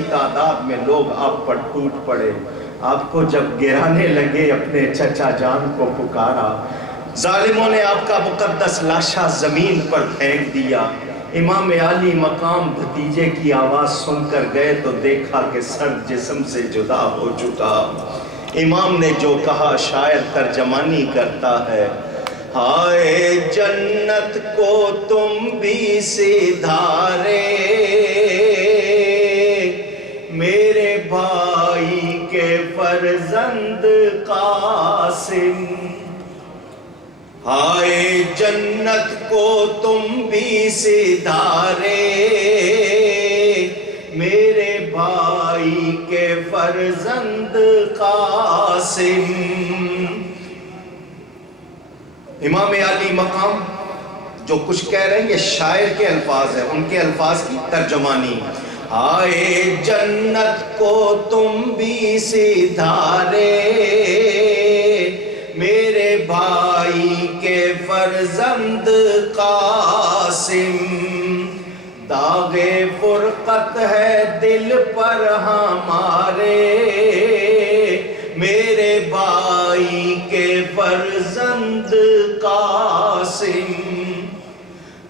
کی تعداد میں لوگ آپ پر ٹوٹ پڑے. آپ کو جب گرانے لگے اپنے چچا جان کو پکارا. ظالموں نے آپ کا مقدس لاشا زمین پر پھینک دیا. امام عالی مقام بھتیجے کی آواز سن کر گئے تو دیکھا کہ سر جسم سے جدا ہو چکا. امام نے جو کہا شاعر ترجمانی کرتا ہے: ہائے جنت کو تم بھی سدھارے میرے بھائی کے فرزند قاسم. ہائے جنت کو تم بھی سدھارے میرے بھائی کے فرزند قاسم. امام عالی مقام جو کچھ کہہ رہے ہیں یہ شاعر کے الفاظ ہیں، ان کے الفاظ کی ترجمانی. ہائے جنت کو تم بھی سدھارے میرے بھائی کے فرزند قاسم. داغ فرقت ہے دل پر ہمارے میرے بھائی کے فرزند قاسم.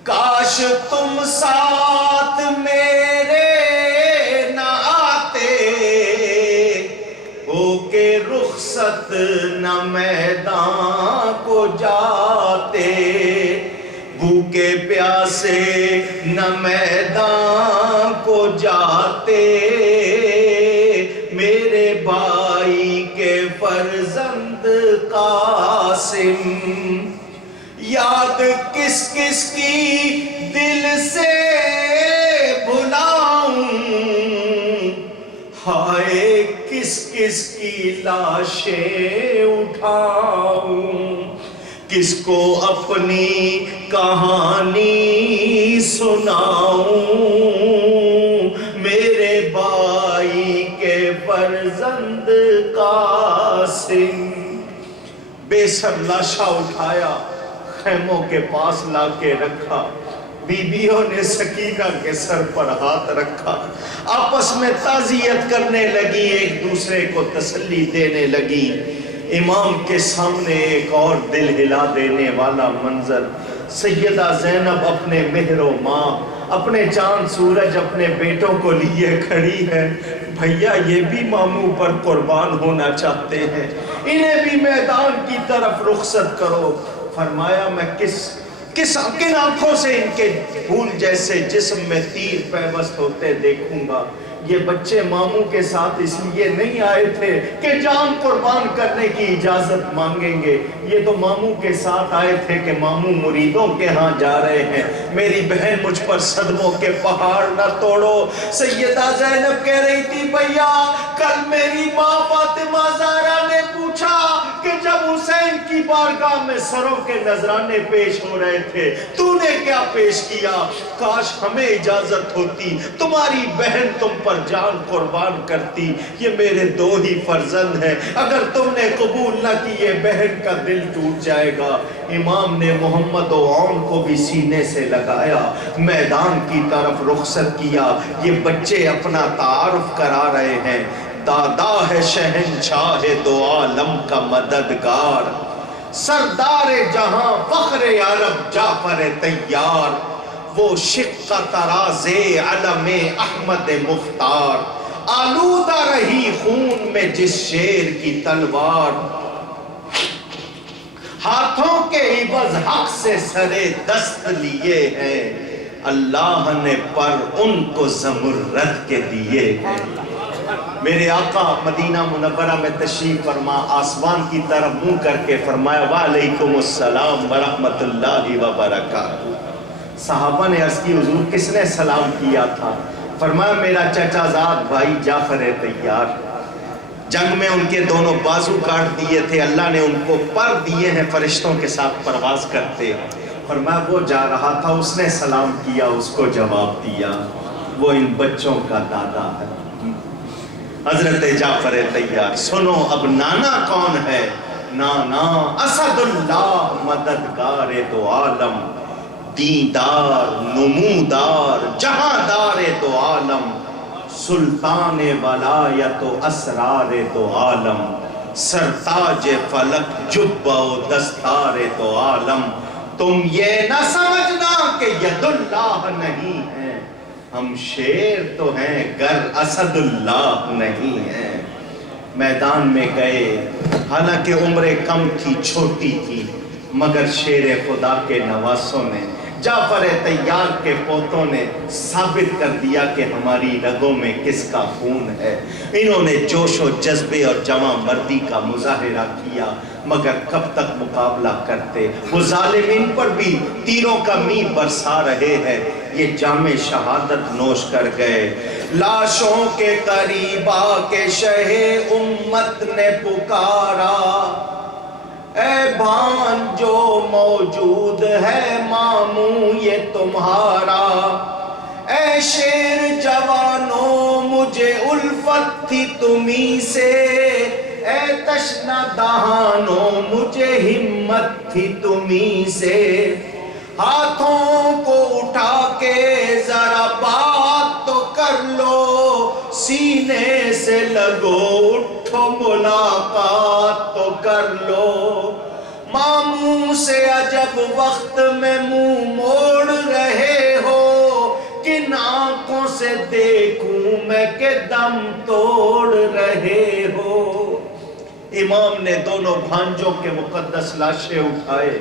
کاش تم ساتھ میرے نہ آتے ہو کہ رخصت نہ میدان کو جاتے. بھوکے پیاسے نہ میدان کو جاتے میرے بھائی کے فرزند قاسم. یاد کس کس کی دل سے بھلاؤں ہائے کس کس کی لاشیں اٹھاؤں. کس کو اپنی کہانی سناؤں میرے بھائی کے فرزند قاسم. بے سر لاشا اٹھایا خیموں کے پاس لا کے رکھا. بیویوں نے سکینہ کے سر پر ہاتھ رکھا. آپس میں تعزیت کرنے لگی، ایک دوسرے کو تسلی دینے لگی. امام کے سامنے ایک اور دل ہلا دینے والا منظر. سیدہ زینب اپنے مہر و ماں، اپنے چاند سورج، اپنے بیٹوں کو لیے کھڑی ہے. بھیا یہ بھی ماموں پر قربان ہونا چاہتے ہیں، انہیں بھی میدان کی طرف رخصت کرو. فرمایا میں کن آنکھوں سے ان کے پھول جیسے جسم میں تیر پیوست ہوتے دیکھوں گا. یہ بچے ماموں کے ساتھ اس لیے نہیں آئے تھے کہ جان قربان کرنے کی اجازت مانگیں گے، یہ تو ماموں کے ساتھ آئے تھے کہ ماموں مریدوں کے ہاں جا رہے ہیں. میری بہن مجھ پر صدموں کے پہاڑ نہ توڑو. سیدہ زینب کہہ رہی تھی بھیا کل میری ماں فاطمہ زہرا نے پوچھا کہ جب حسین کی بارگاہ میں سروں کے نذرانے پیش ہو رہے تھے تو نے کیا پیش کیا؟ کاش ہمیں اجازت ہوتی، تمہاری بہن تم پر جان قربان کرتی. یہ میرے دو ہی فرزند ہیں، اگر تم نے قبول نہ کیے بہن کا دل ٹوٹ جائے گا. امام نے محمد و عون کو بھی سینے سے لگایا، میدان کی طرف رخصت کیا. یہ بچے اپنا تعارف کرا رہے ہیں. دادا ہے شہنشاہ دو عالم کا مددگار، سردار جہاں فخر عرب جعفر طیار. وہ شق طراز علم احمد مختار، آلودہ رہی خون میں جس شیر کی تلوار. ہاتھوں کے عوض حق سے سرے دست لیے ہیں، اللہ نے پر ان کو زمرد کے دیے ہیں. میرے آقا مدینہ منورہ میں تشریف فرما آسمان کی طرف منہ کر کے فرمایا وعلیکم السلام ورحمت اللہ وبرکاتہ. صحابہ نے عرض کی حضور کس نے سلام کیا تھا؟ فرمایا میرا چچا زاد بھائی جعفر طیار، جنگ میں ان کے دونوں بازو کاٹ دیے تھے، اللہ نے ان کو پر دیے ہیں فرشتوں کے ساتھ پرواز کرتے. فرمایا وہ جا رہا تھا، اس نے سلام کیا، اس کو جواب دیا. وہ ان بچوں کا دادا ہے حضرت جعفر طیار. سنو اب نانا کون ہے؟ نانا اسد اللہ مددگار دو عالم، دیندار نمودار جہاں دار دو عالم. سلطان ولایت و اسرار دو عالم، سرتاج فلک جبہ و دستار دو عالم۔ تم یہ نہ سمجھنا کہ ید اللہ نہیں ہے، ہم شیر تو ہیں گر اسد اللہ نہیں ہیں۔ میدان میں گئے، حالانکہ عمریں کم تھی، چھوٹی تھی، مگر شیر خدا کے نواسوں نے، جعفر طیار کے پوتوں نے ثابت کر دیا کہ ہماری رگوں میں کس کا خون ہے۔ انہوں نے جوش و جذبے اور جواں مردی کا مظاہرہ کیا، مگر کب تک مقابلہ کرتے؟ وہ ظالم ان پر بھی تیروں کا می برسا رہے ہیں، یہ جام شہادت نوش کر گئے۔ لاشوں کے قریب آ کے شہ امت نے پکارا، اے بھان جو موجود ہے ماموں یہ تمہارا۔ اے شیر جوانوں مجھے الفت تھی تمہیں سے، اے تشنہ دہانوں مجھے ہمت تھی تمہیں سے۔ ہاتھوں کو اٹھا کے ذرا بات تو کر لو، سینے سے لگو اٹھو ملاقات تو کر لو۔ ماموں سے عجب وقت میں منہ موڑ رہے ہو، کن آنکھوں سے دیکھوں میں کہ دم توڑ رہے ہو۔ امام نے دونوں بھانجوں کے مقدس لاشیں اٹھائے،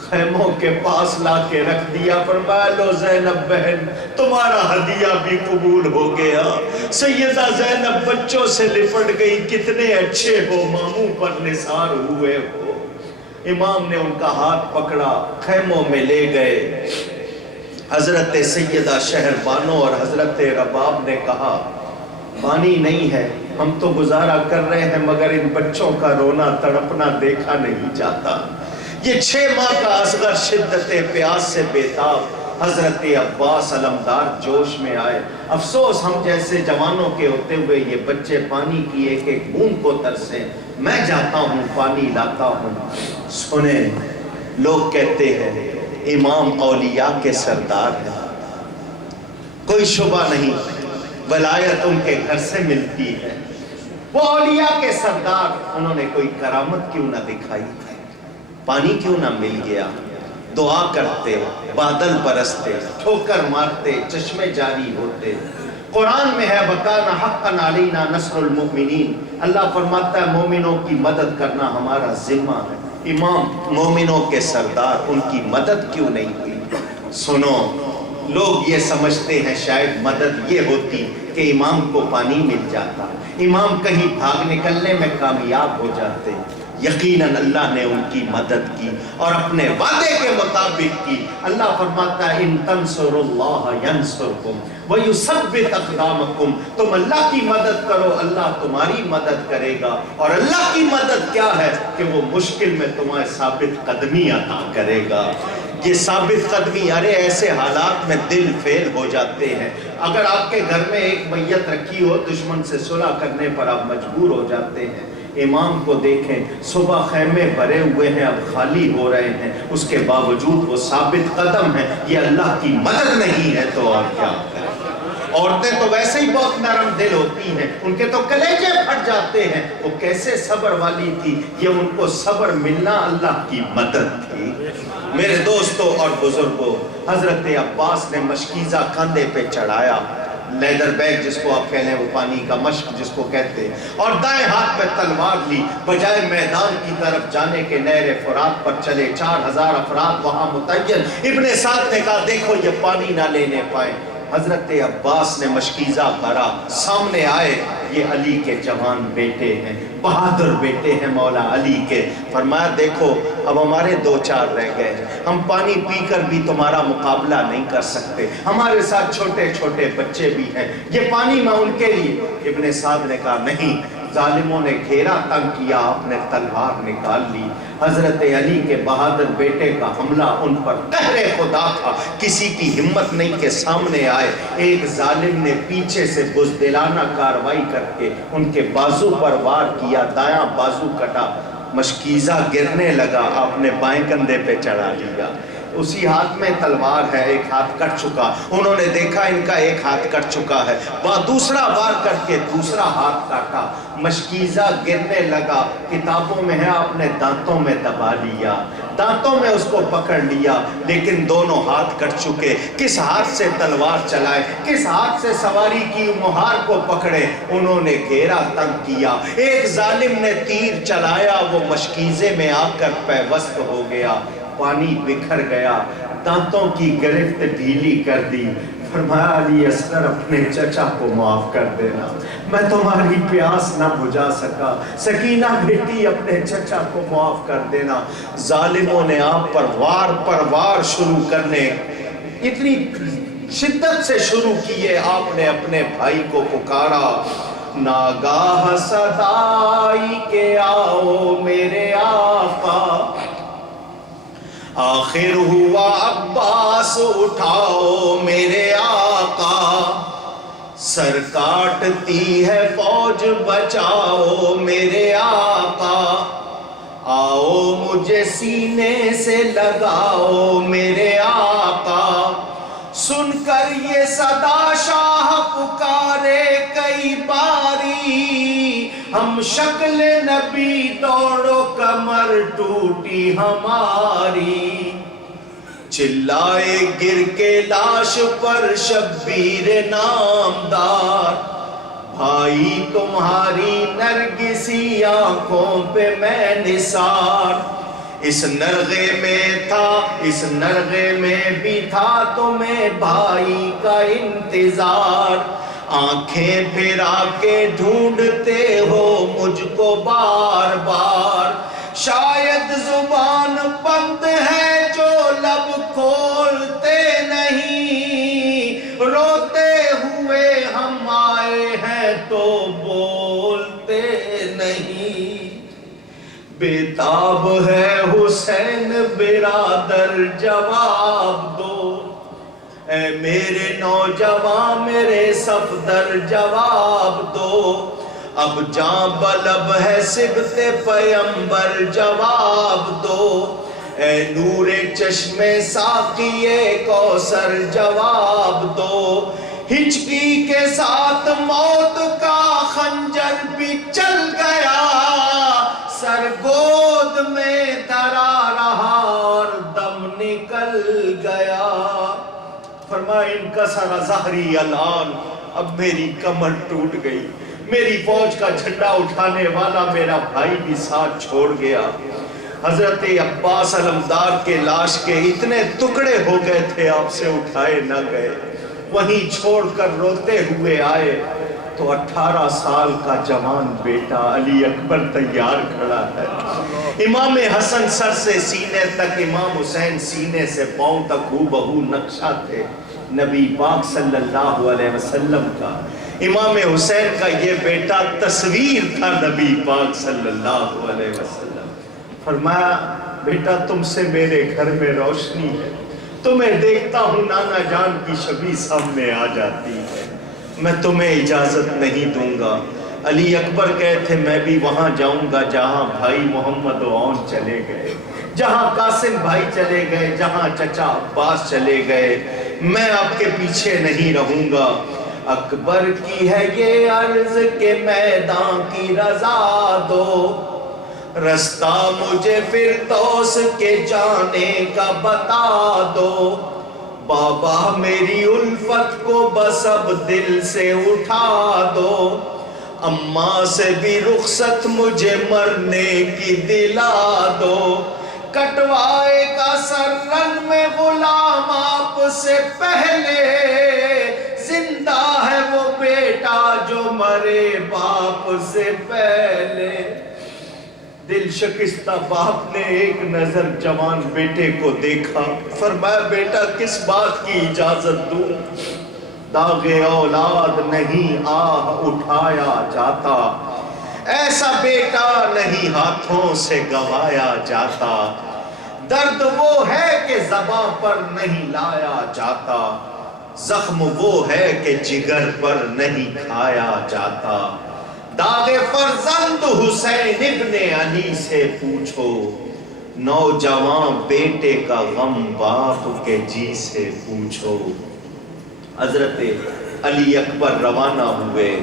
خیموں کے پاس لا کے رکھ دیا، فرمایا لو زینب بہن تمہارا ہدیہ بھی قبول ہو گیا۔ سیدہ زینب بچوں سے لپٹ گئی، کتنے اچھے ہو، ماموں پر نثار ہوئے ہو۔ امام نے ان کا ہاتھ پکڑا، خیموں میں لے گئے۔ حضرت سیدہ شہر بانو اور حضرت رباب نے کہا پانی نہیں ہے، ہم تو گزارا کر رہے ہیں، مگر ان بچوں کا رونا تڑپنا دیکھا نہیں جاتا۔ یہ 6 ماہ کا اصغر شدت پیاس سے بیتاب۔ حضرت عباس علمدار جوش میں آئے، افسوس ہم جیسے جوانوں کے ہوتے ہوئے یہ بچے پانی کی ایک ایک بوند کو ترسیں، میں جاتا ہوں پانی لاتا ہوں۔ سنیں، لوگ کہتے ہیں امام اولیاء کے سردار ہیں، کوئی شبہ نہیں، ولایت ان کے گھر سے ملتی ہے، وہ اولیاء کے سردار، انہوں نے کوئی کرامت کیوں نہ دکھائی؟ پانی کیوں نہ مل گیا؟ دعا کرتے، بادل برستے، ٹھوکر مارتے، چشمے جاری ہوتے۔ قرآن میں ہے وَكَانَ حَقًّا عَلَيْنَا نَصْرُ الْمُؤْمِنِينَ، اللہ فرماتا ہے مومنوں کی مدد کرنا ہمارا ذمہ ہے۔ امام مومنوں کے سردار، ان کی مدد کیوں نہیں ہوئی؟ سنو، لوگ یہ سمجھتے ہیں شاید مدد یہ ہوتی کہ امام کو پانی مل جاتا، امام کہیں بھاگ نکلنے میں کامیاب ہو جاتے۔ یقیناً اللہ نے ان کی مدد کی اور اپنے وعدے کے مطابق کی۔ اللہ فرماتا ہے ان تنصروا اللہ ینصرکم ویثبت اقدامکم، تم اللہ کی مدد کرو اللہ تمہاری مدد کرے گا۔ اور اللہ کی مدد کیا ہے کہ وہ مشکل میں تمہیں ثابت قدمی عطا کرے گا۔ یہ ثابت قدمی، ارے ایسے حالات میں دل فیل ہو جاتے ہیں۔ اگر آپ کے گھر میں ایک میت رکھی ہو، دشمن سے صلح کرنے پر آپ مجبور ہو جاتے ہیں۔ امام کو دیکھیں، صبح خیمے بھرے ہوئے ہیں، اب خالی ہو رہے ہیں، اس کے باوجود وہ ثابت قدم ہیں۔ یہ اللہ کی مدد نہیں ہے تو اور کیا ہے؟ عورتیں تو ویسے ہی بہت نرم دل ہوتی ہیں، ان کے تو کلیجے پھٹ جاتے ہیں، وہ کیسے صبر والی تھی، یہ ان کو صبر ملنا اللہ کی مدد تھی۔ میرے دوستوں اور بزرگوں، حضرت عباس نے مشکیزہ کاندھے پہ چڑھایا، لیدر بیگ جس کو آپ کہہ لیں، وہ پانی کا مشک جس کو کہتے ہیں، اور دائیں ہاتھ میں تلوار لی، بجائے میدان کی طرف جانے کے نہر فرات پر چلے۔ 4000 افراد وہاں متعین۔ ابن سعد نے کہا دیکھو یہ پانی نہ لینے پائے۔ حضرت عباس نے مشکیزہ بھرا، سامنے آئے، یہ علی کے جوان بیٹے ہیں، بہادر بیٹے ہیں مولا علی کے۔ فرمایا دیکھو اب ہمارے 2-4 رہ گئے ہیں، ہم پانی پی کر بھی تمہارا مقابلہ نہیں کر سکتے، ہمارے ساتھ چھوٹے چھوٹے بچے بھی ہیں، یہ پانی میں ان کے لیے۔ ابن سعد نے کہا نہیں، ظالموں نے گھیرا تنگ کیا، آپ نے تلوار نکال لی۔ حضرت علی کے بہادر بیٹے کا حملہ ان پر قہر خدا تھا، کسی کی ہمت نہیں کہ سامنے آئے۔ ایک ظالم نے پیچھے سے بزدلانہ کاروائی کر کے ان کے بازو پر وار کیا، دایاں بازو کٹا، مشکیزہ گرنے لگا، آپ نے بائیں کندھے پہ چڑھا لیا۔ اسی ہاتھ میں تلوار ہے، ایک ہاتھ کٹ چکا، انہوں نے دیکھا ان کا ایک ہاتھ کٹ چکا ہے، وہاں دوسرا وار کر کے دوسرا ہاتھ کاٹا، مشکیزہ گرنے لگا، کتابوں میں ہے آپ نے دانتوں میں دبا لیا، دانتوں میں اس کو پکڑ لیا، لیکن دونوں ہاتھ کٹ چکے، کس ہاتھ سے تلوار چلائے، کس ہاتھ سے سواری کی مہار کو پکڑے، انہوں نے گھیرا تنگ کیا، ایک ظالم نے تیر چلایا، وہ مشکیزے میں آ کر پیوست ہو گیا، پانی بکھر گیا، دانتوں کی گرفت ڈھیلی کر دی، فرمایا علی اصغر اپنے چچا کو معاف کر دینا، میں تمہاری پیاس نہ بجھا سکا، سکینہ بیٹی اپنے چچا کو معاف کر دینا۔ ظالموں نے آپ پر وار شروع کرنے، اتنی شدت سے شروع کیے، آپ نے اپنے بھائی کو پکارا، ناگاہ صدائی کہ آؤ میرے آقا، آخر ہوا عباس اٹھاؤ میرے آقا، سر کاٹتی ہے فوج بچاؤ میرے آقا، آؤ مجھے سینے سے لگاؤ میرے آقا، سن کر یہ صدا شاہ پکارے کئی باری، ہم شکل نبی دوڑو کمر ٹوٹی ہماری، چلائے گر کے لاش پر شبیر نامدار، بھائی تمہاری نرگسی آنکھوں پہ میں نثار، اس نرغے میں تھا، اس نرغے میں بھی تھا تمہیں بھائی کا انتظار، آنکھیں پھرا کے ڈھونڈتے ہو مجھ کو بار بار، شاید زبان بند ہے جو لب کھولتے نہیں، روتے ہوئے ہم آئے ہیں تو بولتے نہیں، بےتاب ہے حسین برادر جواب دو، اے میرے نوجوان میرے صفدر جواب دو، اب جاں بلب ہے سبت پیمبر جواب دو، اے نور چشم ساقی کوثر جواب دو، ہچکی کے ساتھ موت کا خنجر بھی چل گیا، سر گود میں دھرا رہا اور دم نکل گیا، فرمایا انکسر ظہری الان، اب میری کمر ٹوٹ گئی، میری فوج کا جھنڈا اٹھانے والا میرا بھائی بھی ساتھ چھوڑ گیا، حضرت عباس علمدار کے لاش کے اتنے ٹکڑے ہو گئے تھے آپ سے اٹھائے نہ گئے، وہیں چھوڑ کر روتے ہوئے آئے تو 18 سال کا جوان بیٹا علی اکبر تیار کھڑا ہے، امام حسن سر سے سینے تک، امام حسین سینے سے پاؤں تک ہو بہو نقشہ تھے نبی پاک صلی اللہ علیہ وسلم کا، امام حسین کا یہ بیٹا تصویر تھا نبی پاک صلی اللہ علیہ وسلم، فرمایا بیٹا تم سے میرے گھر میں روشنی ہے، تمہیں دیکھتا ہوں نانا جان کی شبیہ سامنے آ جاتی ہے، میں تمہیں اجازت نہیں دوں گا، علی اکبر کہے تھے میں بھی وہاں جاؤں گا جہاں بھائی محمد و عون چلے گئے، جہاں قاسم بھائی چلے گئے، جہاں چچا عباس چلے گئے، میں آپ کے پیچھے نہیں رہوں گا، اکبر کی ہے یہ عرض کہ میدان کی رضا دو، رستہ مجھے فردوس کے جانے کا بتا دو، بابا میری الفت کو بس اب دل سے اٹھا دو، اماں سے بھی رخصت مجھے مرنے کی دلا دو، کٹوائے کا سر رن میں غلام آپ سے پہلے، زندہ ہے وہ بیٹا جو مرے باپ سے پہلے، دل شکستہ باپ نے ایک نظر جوان بیٹے کو دیکھا، فرمایا بیٹا کس بات کی اجازت دوں، داغ اولاد نہیں آہ اٹھایا جاتا، ایسا بیٹا نہیں ہاتھوں سے گوایا جاتا، درد وہ ہے کہ زباں پر نہیں لایا جاتا، زخم وہ ہے کہ جگر پر نہیں کھایا جاتا، داغ فرزند حسین ابن علی سے پوچھو، نوجوان بیٹے کا غم باپ کے جی سے پوچھو۔ حضرت علی اکبر روانہ ہوئے،